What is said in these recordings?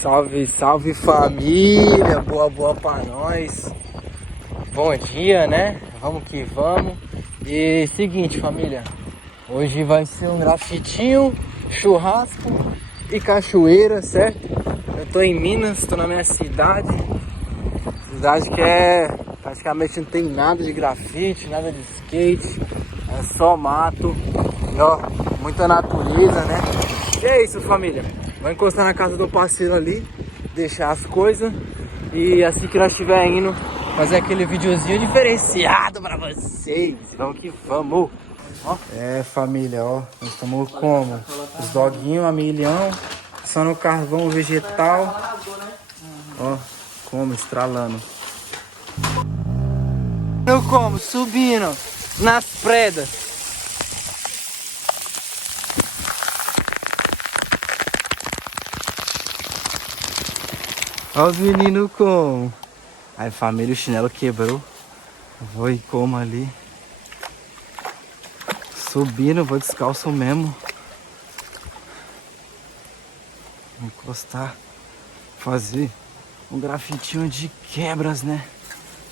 Salve, salve família, boa pra nós. Bom dia, né? Vamos que vamos. E seguinte, família, hoje vai ser um grafitinho, churrasco e cachoeira, certo? Eu tô em Minas, tô na minha cidade que praticamente não tem nada de grafite, nada de skate, é só mato e ó, muita natureza, né? E é isso, família. Vou encostar na casa do parceiro ali, deixar as coisas e assim que nós estiver indo, fazer aquele videozinho diferenciado pra vocês. Vamos que vamos! Ó. É, família, ó, nós estamos como? Os doguinhos a milhão, só no carvão vegetal, ó, como estralando. Eu como, subindo nas predas. Olha os meninos como. Aí família, o chinelo quebrou. Vou e como ali. Subindo, vou descalço mesmo. Vou encostar. Fazer um grafitinho de quebras, né?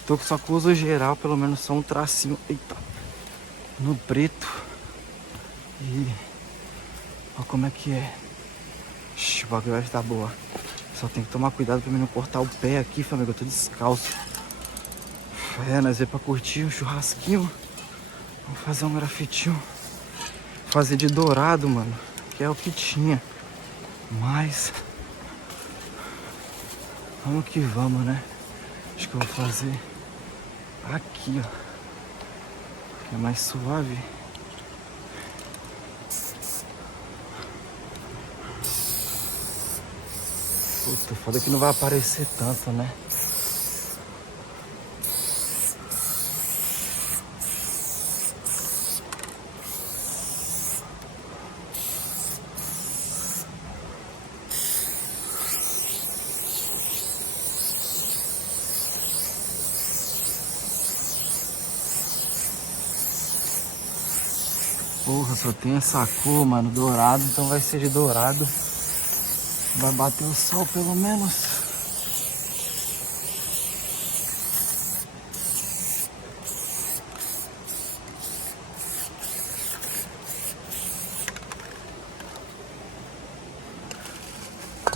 Tô só com uso geral, pelo menos só um tracinho. Eita. No preto. E olha como é que é. O bagulho vai estar boa. Só tem que tomar cuidado pra mim não cortar o pé aqui, família. Eu tô descalço. É, nós vamos pra curtir um churrasquinho. Vamos fazer um grafitinho. Fazer de dourado, mano. Que é o que tinha. Mas vamos que vamos, né? Acho que eu vou fazer aqui, ó. Que é mais suave. Puta, foda que não vai aparecer tanto, né? Porra, só tem essa cor, mano, dourado, então vai ser de dourado. Vai bater o sol pelo menos.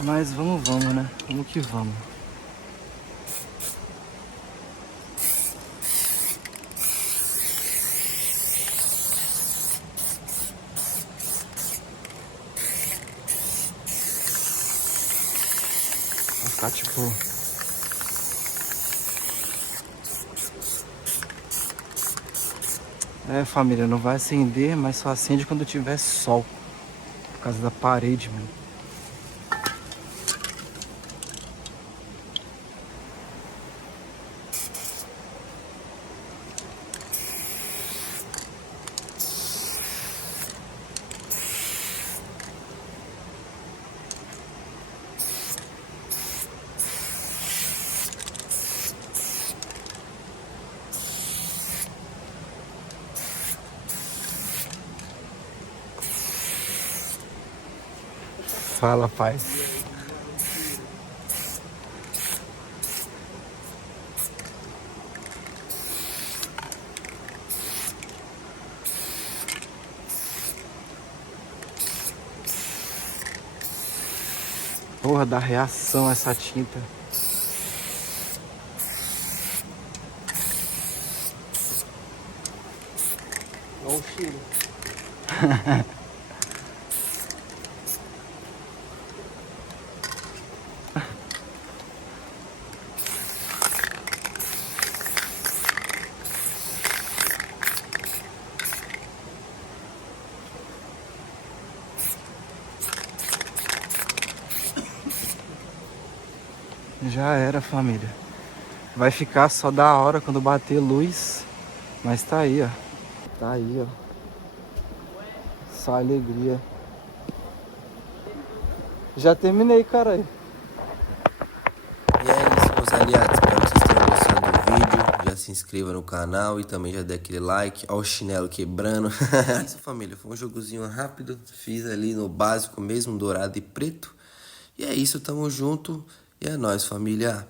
Mas vamos, né? Vamos que vamos. Vai ficar tipo... É, família, não vai acender, mas só acende quando tiver sol. Por causa da parede, mano. Fala, pai. Porra, dá reação essa tinta. Olha o cheiro. Já era, família. Vai ficar só da hora quando bater luz. Mas tá aí, ó. Tá aí, ó. Só alegria. Já terminei, caralho. E é isso, meus aliados. Espero que vocês tenham gostado do vídeo. Já se inscreva no canal e também já dê aquele like. Olha o chinelo quebrando. É isso, família. Foi um jogozinho rápido. Fiz ali no básico mesmo, dourado e preto. E é isso, tamo junto. E é nóis, família.